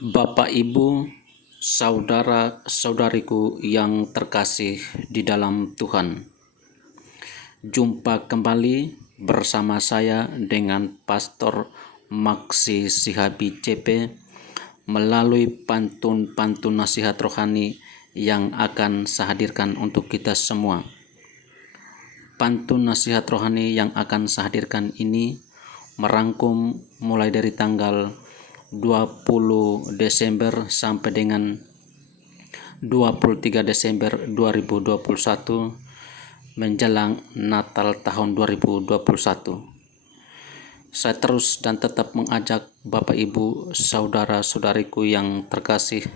Bapak, Ibu, saudara-saudariku yang terkasih di dalam Tuhan. Jumpa kembali bersama saya dengan Pastor Maksi Sihabi CP melalui pantun-pantun nasihat rohani yang akan saya hadirkan untuk kita semua. Pantun nasihat rohani yang akan saya hadirkan ini merangkum mulai dari tanggal 20 Desember sampai dengan 23 Desember 2021 menjelang Natal tahun 2021. Saya terus dan tetap mengajak Bapak Ibu, saudara-saudariku yang terkasih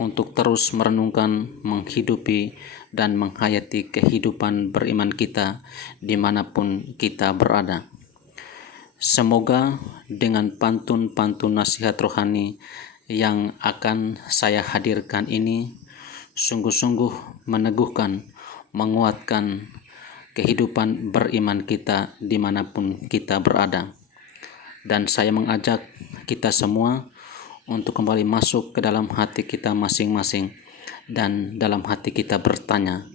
untuk terus merenungkan, menghidupi, dan menghayati kehidupan beriman kita dimanapun kita berada. Semoga dengan pantun-pantun nasihat rohani yang akan saya hadirkan ini sungguh-sungguh meneguhkan, menguatkan kehidupan beriman kita dimanapun kita berada. Dan saya mengajak kita semua untuk kembali masuk ke dalam hati kita masing-masing dan dalam hati kita bertanya,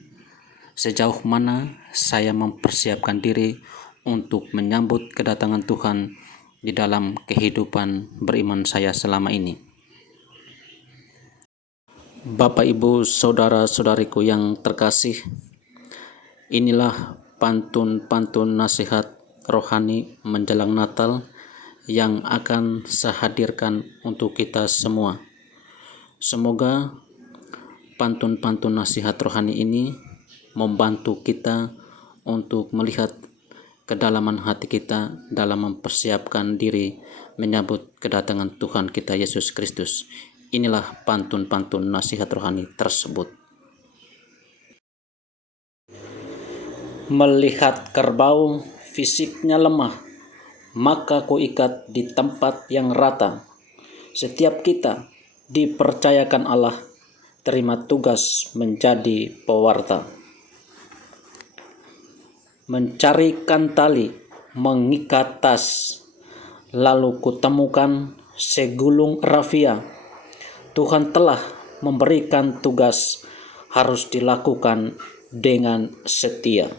sejauh mana saya mempersiapkan diri untuk menyambut kedatangan Tuhan di dalam kehidupan beriman saya selama ini. Bapak, Ibu, saudara-saudariku yang terkasih, inilah pantun-pantun nasihat rohani menjelang Natal yang akan saya hadirkan untuk kita semua. Semoga pantun-pantun nasihat rohani ini membantu kita untuk melihat kedalaman hati kita dalam mempersiapkan diri menyambut kedatangan Tuhan kita Yesus Kristus. Inilah pantun-pantun nasihat rohani tersebut. Melihat kerbau fisiknya lemah, maka ku ikat di tempat yang rata. Setiap kita dipercayakan Allah terima tugas menjadi pewarta. Mencarikan tali, mengikat tas, lalu kutemukan segulung rafia. Tuhan telah memberikan tugas harus dilakukan dengan setia.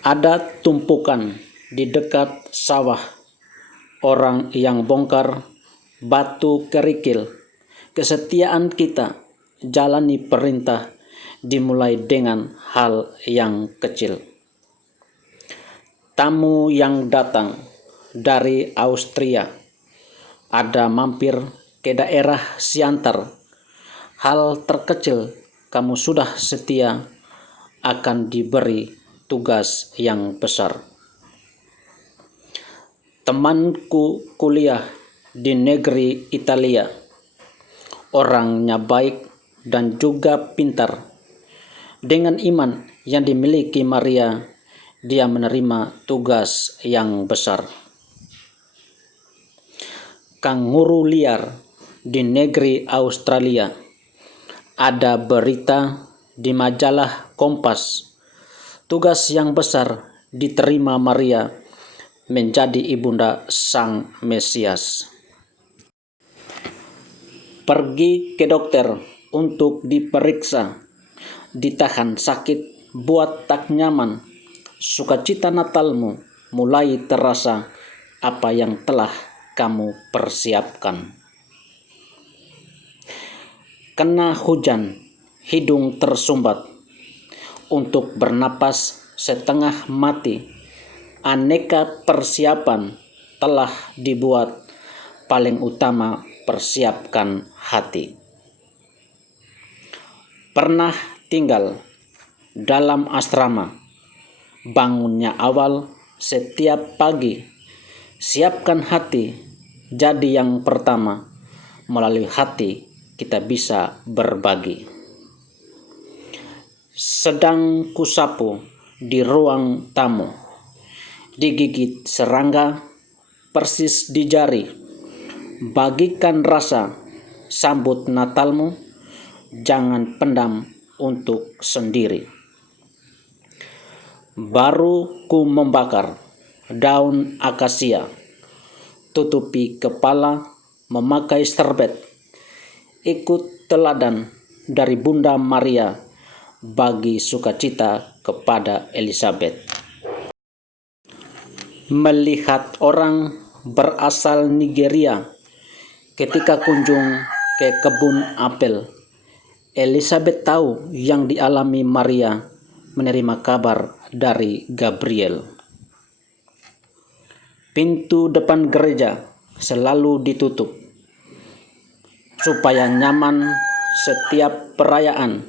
Ada tumpukan di dekat sawah, orang yang bongkar batu kerikil. Kesetiaan kita jalani perintah dimulai dengan hal yang kecil. Tamu yang datang dari Austria ada mampir ke daerah Siantar. Hal terkecil kamu sudah setia akan diberi tugas yang besar. Temanku kuliah di negeri Italia. Orangnya baik dan juga pintar. Dengan iman yang dimiliki Maria, dia menerima tugas yang besar. Kanguru liar di negeri Australia. Ada berita di majalah Kompas. Tugas yang besar diterima Maria menjadi ibunda Sang Mesias. Pergi ke dokter untuk diperiksa. Ditahan sakit buat tak nyaman. Sukacita Natalmu mulai terasa apa yang telah kamu persiapkan. Kena hujan, hidung tersumbat. Untuk bernapas setengah mati. Aneka persiapan telah dibuat. Paling utama persiapkan hati. Pernah tinggal dalam asrama. Bangunnya awal setiap pagi. Siapkan hati jadi yang pertama. Melalui hati kita bisa berbagi. Sedang kusapu di ruang tamu. Digigit serangga persis di jari. Bagikan rasa sambut Natalmu. Jangan pendam untuk sendiri. Baru ku membakar daun akasia. tutupi kepala, memakai serbet, ikut teladan dari Bunda Maria bagi sukacita kepada Elizabeth. Melihat orang berasal Nigeria ketika kunjung ke kebun apel, Elizabeth tahu yang dialami Maria menerima kabar dari Gabriel. Pintu depan gereja selalu ditutup supaya nyaman setiap perayaan.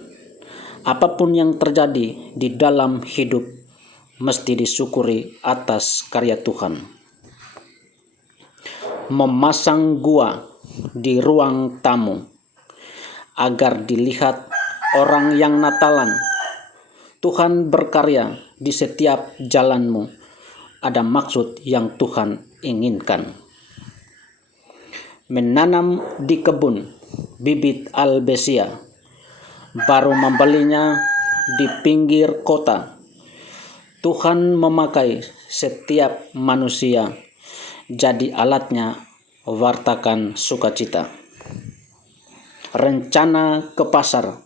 Apapun yang terjadi di dalam hidup mesti disyukuri atas karya Tuhan. Memasang gua di ruang tamu agar dilihat orang yang Natalan. Tuhan berkarya di setiap jalanmu. Ada maksud yang Tuhan inginkan. Menanam di kebun bibit albesia, baru membelinya di pinggir kota. Tuhan memakai setiap manusia jadi alatnya wartakan sukacita. Rencana ke pasar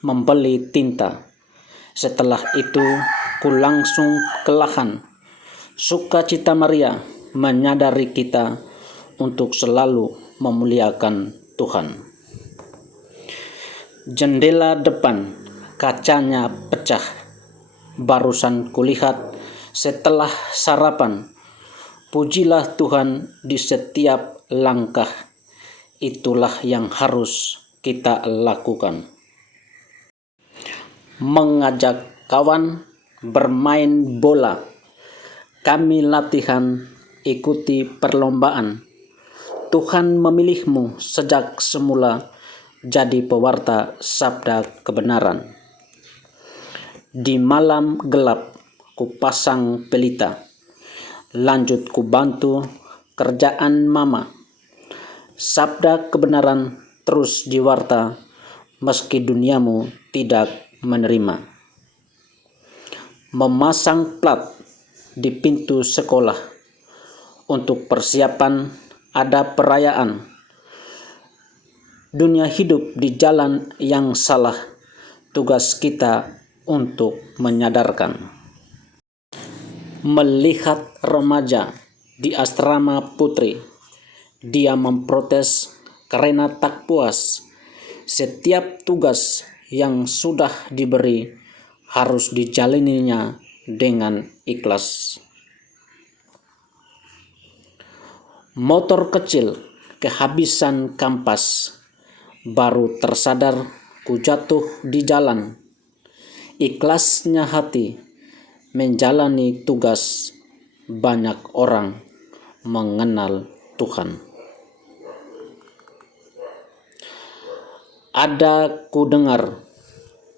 membeli tinta. Setelah itu ku langsung ke lahan. Sukacita Maria menyadari kita untuk selalu memuliakan Tuhan. Jendela depan kacanya pecah. Barusan kulihat setelah sarapan. Pujilah Tuhan di setiap langkah. Itulah yang harus kita lakukan. Mengajak kawan bermain bola. Kami latihan, ikuti perlombaan. Tuhan memilihmu sejak semula jadi pewarta sabda kebenaran. Di malam gelap kupasang pelita, lanjut kubantu kerjaan mama. Sabda kebenaran terus diwarta meski duniamu tidak menerima. Memasang plat di pintu sekolah untuk persiapan ada perayaan. Dunia hidup di jalan yang salah, tugas kita untuk menyadarkan. Melihat remaja di asrama putri, dia memprotes karena tak puas. Setiap tugas yang sudah diberi harus dijalaninya dengan ikhlas. Motor kecil kehabisan kampas, baru tersadar ku jatuh di jalan. Ikhlasnya hati menjalani tugas, banyak orang mengenal Tuhan. Ada ku dengar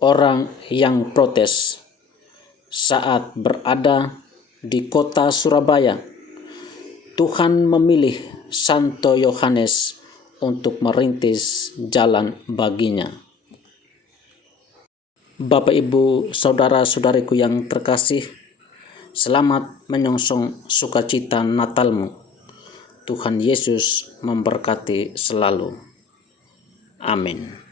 orang yang protes saat berada di kota Surabaya. Tuhan memilih Santo Yohanes untuk merintis jalan baginya. Bapak, Ibu, saudara-saudariku yang terkasih, selamat menyongsong sukacita Natalmu. Tuhan Yesus memberkati selalu. Amin.